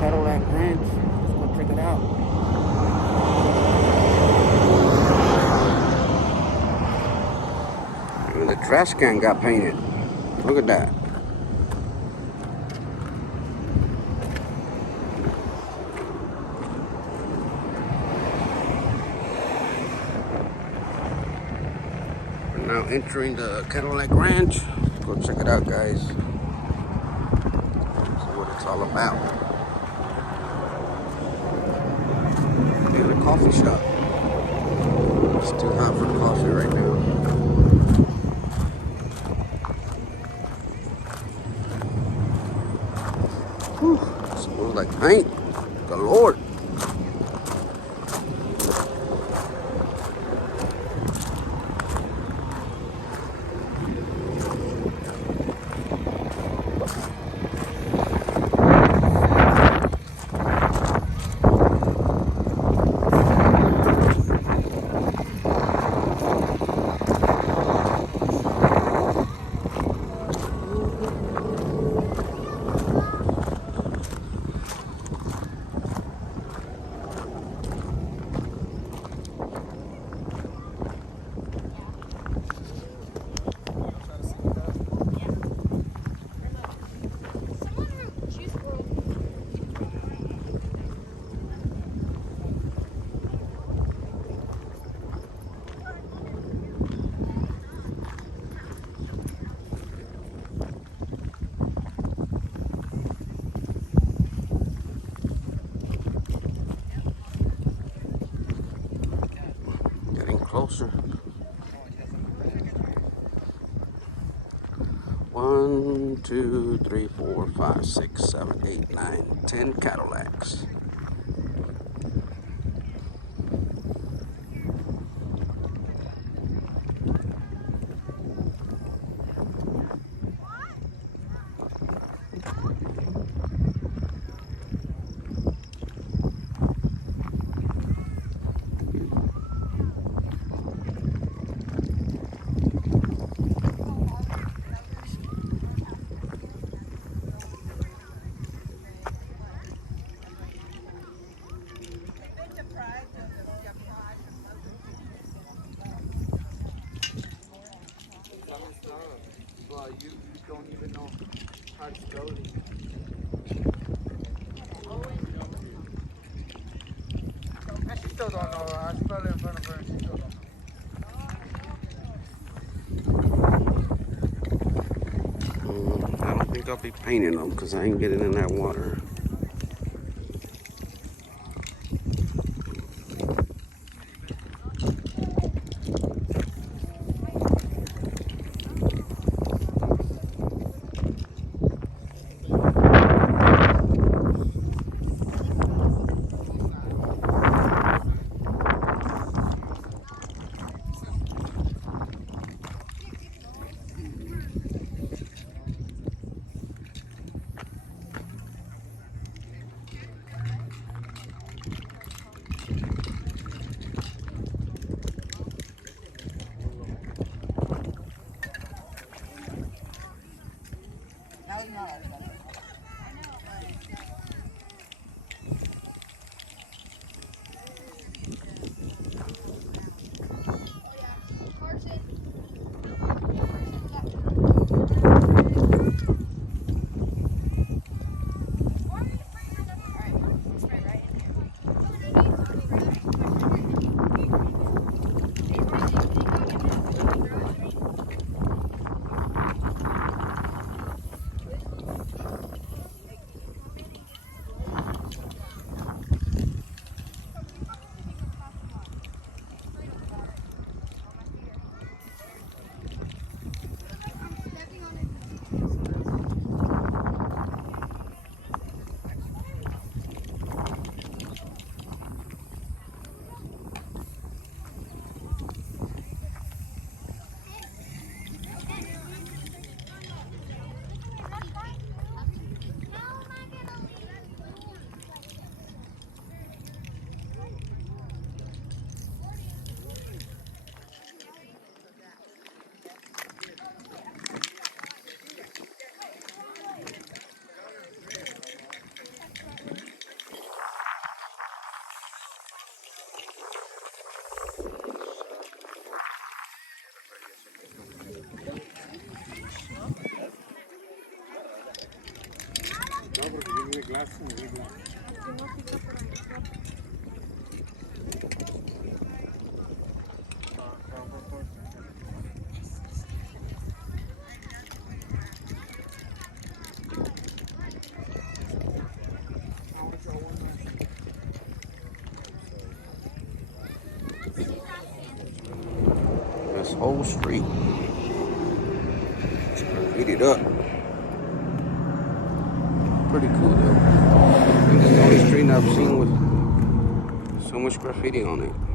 Cadillac Ranch. Let's go check it out. And the trash can got painted. Look at that. We're now entering the Cadillac Ranch. Let's go check it out, guys. See what it's all about. And a coffee shop. It's too hot for coffee right now. Whew, smells like paint. Good Lord. Closer. 1, 2, 3, 4, 5, 6, 7, 8, 9, 10 Cadillacs. Well, you don't even know how to spell it. She still don't know. I spell it in front of her and she still don't know. I don't think I'll be painting them because I ain't getting in that water. This whole street. Beat it up. Pretty cool though. This is the only street I've seen with so much graffiti on it.